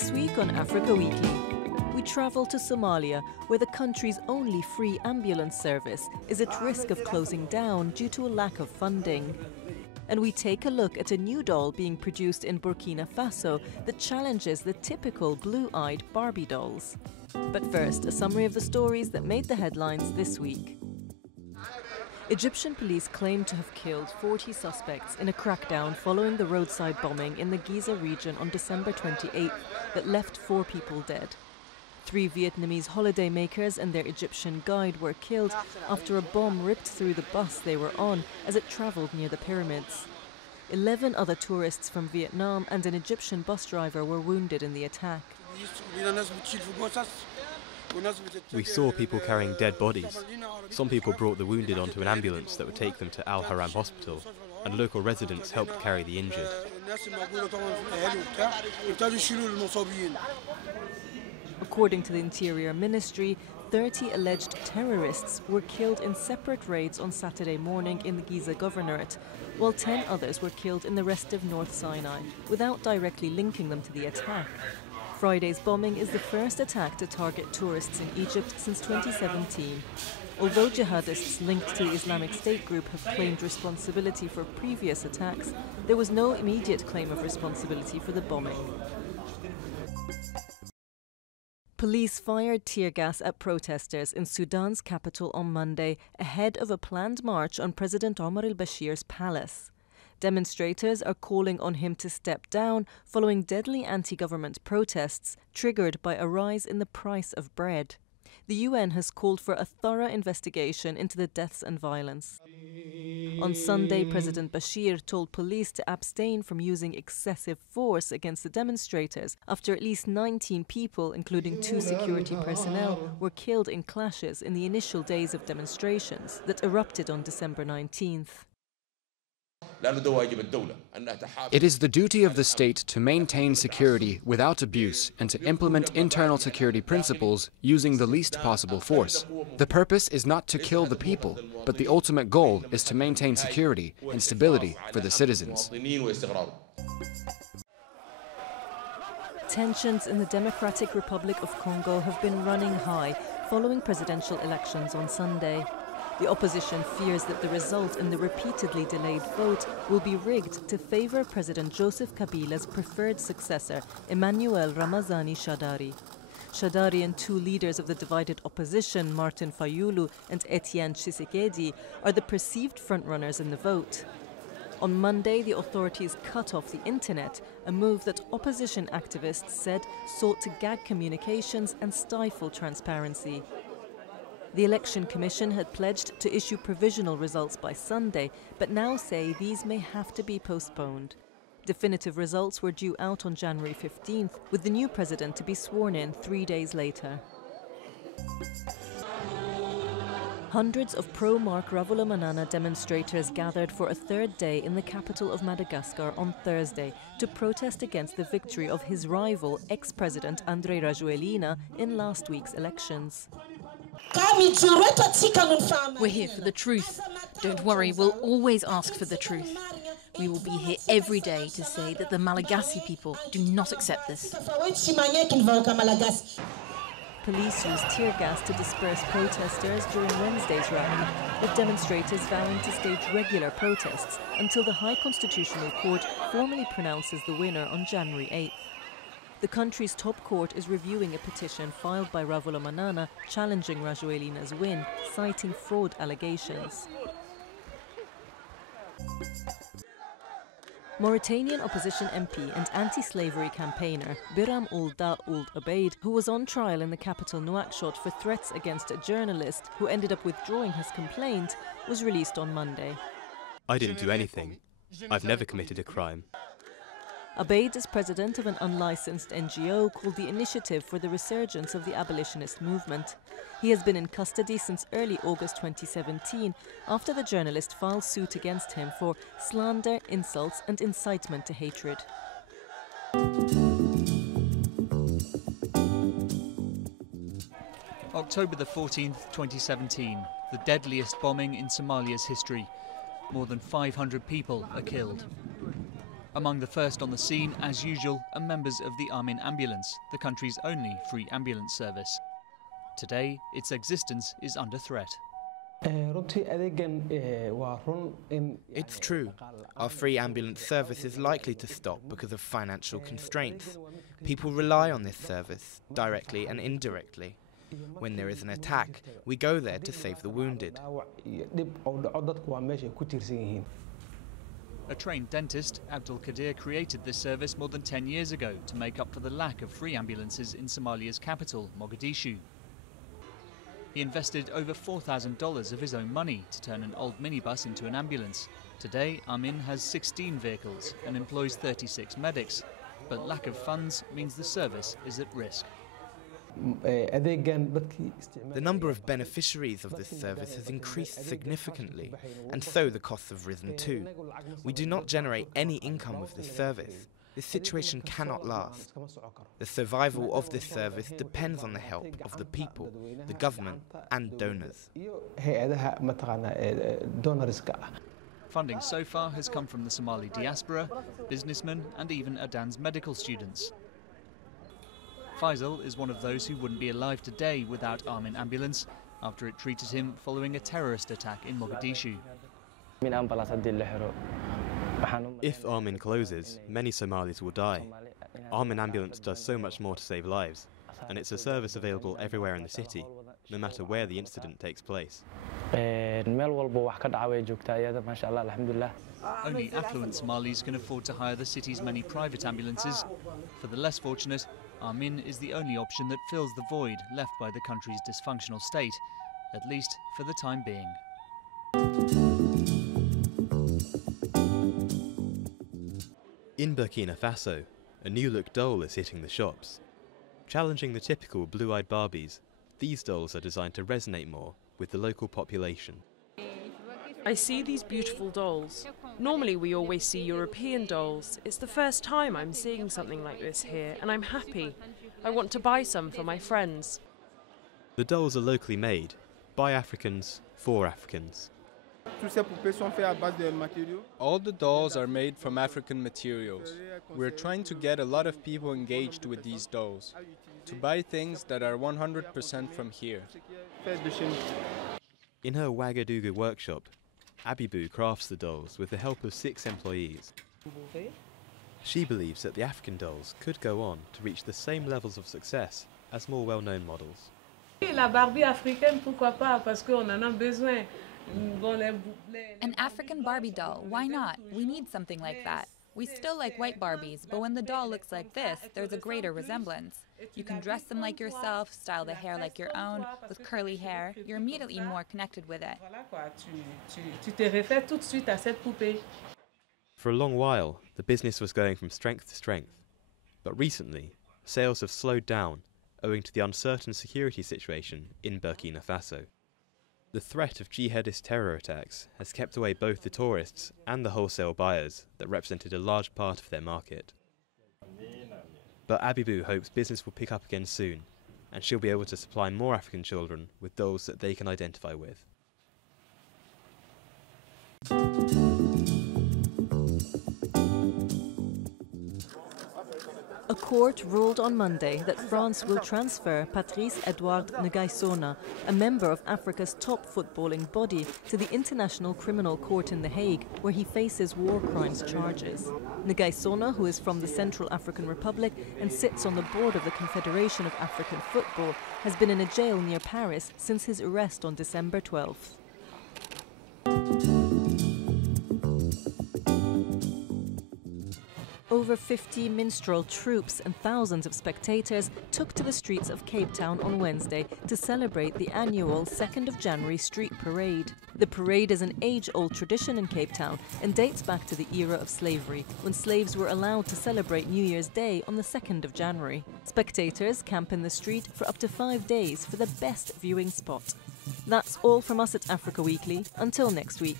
This week on Africa Weekly, we travel to Somalia, where the country's only free ambulance service is at risk of closing down due to a lack of funding. And we take a look at a new doll being produced in Burkina Faso that challenges the typical blue-eyed Barbie dolls. But first, a summary of the stories that made the headlines this week. Egyptian police claim to have killed 40 suspects in a crackdown following the roadside bombing in the Giza region on December 28th that left 4 people dead. 3 Vietnamese holidaymakers and their Egyptian guide were killed after a bomb ripped through the bus they were on as it travelled near the pyramids. 11 other tourists from Vietnam and an Egyptian bus driver were wounded in the attack. We saw people carrying dead bodies. Some people brought the wounded onto an ambulance that would take them to Al Haram Hospital, and local residents helped carry the injured. According to the Interior Ministry, 30 alleged terrorists were killed in separate raids on Saturday morning in the Giza Governorate, while 10 others were killed in the rest of North Sinai, without directly linking them to the attack. Friday's bombing is the first attack to target tourists in Egypt since 2017. Although jihadists linked to the Islamic State group have claimed responsibility for previous attacks, there was no immediate claim of responsibility for the bombing. Police fired tear gas at protesters in Sudan's capital on Monday ahead of a planned march on President Omar al-Bashir's palace. Demonstrators are calling on him to step down following deadly anti-government protests triggered by a rise in the price of bread. The UN has called for a thorough investigation into the deaths and violence. On Sunday, President Bashir told police to abstain from using excessive force against the demonstrators after at least 19 people, including 2 security personnel, were killed in clashes in the initial days of demonstrations that erupted on December 19th. It is the duty of the state to maintain security without abuse and to implement internal security principles using the least possible force. The purpose is not to kill the people, but the ultimate goal is to maintain security and stability for the citizens. Tensions in the Democratic Republic of Congo have been running high following presidential elections on Sunday. The opposition fears that the result in the repeatedly delayed vote will be rigged to favour President Joseph Kabila's preferred successor, Emmanuel Ramazani Shadari. Shadari and 2 leaders of the divided opposition, Martin Fayulu and Etienne Tshisekedi, are the perceived frontrunners in the vote. On Monday, the authorities cut off the internet, a move that opposition activists said sought to gag communications and stifle transparency. The Election Commission had pledged to issue provisional results by Sunday, but now say these may have to be postponed. Definitive results were due out on January 15th, with the new president to be sworn in 3 days later. Hundreds of pro-Marc Ravalomanana demonstrators gathered for a 3rd day in the capital of Madagascar on Thursday to protest against the victory of his rival, ex-president Andry Rajoelina, in last week's elections. We're here for the truth. Don't worry, we'll always ask for the truth. We will be here every day to say that the Malagasy people do not accept this. Police used tear gas to disperse protesters during Wednesday's rally, with demonstrators vowing to stage regular protests until the High Constitutional Court formally pronounces the winner on January 8th. The country's top court is reviewing a petition filed by Ravalomanana challenging Rajoelina's win, citing fraud allegations. Mauritanian opposition MP and anti-slavery campaigner Biram Ould Abeid, who was on trial in the capital Nouakchott for threats against a journalist who ended up withdrawing his complaint, was released on Monday. I didn't do anything. I've never committed a crime. Abeid is president of an unlicensed NGO called the Initiative for the Resurgence of the Abolitionist Movement. He has been in custody since early August 2017 after the journalist filed suit against him for slander, insults and incitement to hatred. October the 14th, 2017, the deadliest bombing in Somalia's history. More than 500 people are killed. Among the first on the scene, as usual, are members of the Amin ambulance, the country's only free ambulance service. Today, its existence is under threat. It's true. Our free ambulance service is likely to stop because of financial constraints. People rely on this service, directly and indirectly. When there is an attack, we go there to save the wounded. A trained dentist, Abdul Qadir, created this service more than 10 years ago to make up for the lack of free ambulances in Somalia's capital, Mogadishu. He invested over $4,000 of his own money to turn an old minibus into an ambulance. Today, Amin has 16 vehicles and employs 36 medics, but lack of funds means the service is at risk. The number of beneficiaries of this service has increased significantly, and so the costs have risen too. We do not generate any income with this service. This situation cannot last. The survival of this service depends on the help of the people, the government, and donors. Funding so far has come from the Somali diaspora, businessmen, and even Adan's medical students. Faisal is one of those who wouldn't be alive today without Amin Ambulance after it treated him following a terrorist attack in Mogadishu. If Amin closes, many Somalis will die. Amin Ambulance does so much more to save lives, and it's a service available everywhere in the city, no matter where the incident takes place. Only affluent Somalis can afford to hire the city's many private ambulances. For the less fortunate, Amin is the only option that fills the void left by the country's dysfunctional state, at least for the time being. In Burkina Faso, a new-look doll is hitting the shops. Challenging the typical blue-eyed Barbies, these dolls are designed to resonate more with the local population. I see these beautiful dolls. Normally we always see European dolls. It's the first time I'm seeing something like this here, and I'm happy. I want to buy some for my friends. The dolls are locally made, by Africans, for Africans. All the dolls are made from African materials. We're trying to get a lot of people engaged with these dolls, to buy things that are 100% from here. In her Ouagadougou workshop, Abibou crafts the dolls with the help of 6 employees. She believes that the African dolls could go on to reach the same levels of success as more well-known models. La Barbie africaine, pourquoi pas, parce qu'on en a besoin. An African Barbie doll, why not? We need something like that. We still like white Barbies, but when the doll looks like this, there's a greater resemblance. You can dress them like yourself, style the hair like your own, with curly hair. You're immediately more connected with it. For a long while, the business was going from strength to strength. But recently, sales have slowed down, owing to the uncertain security situation in Burkina Faso. The threat of jihadist terror attacks has kept away both the tourists and the wholesale buyers that represented a large part of their market. But Abibou hopes business will pick up again soon, and she'll be able to supply more African children with dolls that they can identify with. A court ruled on Monday that France will transfer Patrice Edouard Negaisona, a member of Africa's top footballing body, to the International Criminal Court in The Hague, where he faces war crimes charges. Negaisona, who is from the Central African Republic and sits on the board of the Confederation of African Football, has been in a jail near Paris since his arrest on December 12th. Over 50 minstrel troops and thousands of spectators took to the streets of Cape Town on Wednesday to celebrate the annual 2nd of January street parade. The parade is an age-old tradition in Cape Town and dates back to the era of slavery, when slaves were allowed to celebrate New Year's Day on the 2nd of January. Spectators camp in the street for up to 5 days for the best viewing spot. That's all from us at Africa Weekly. Until next week.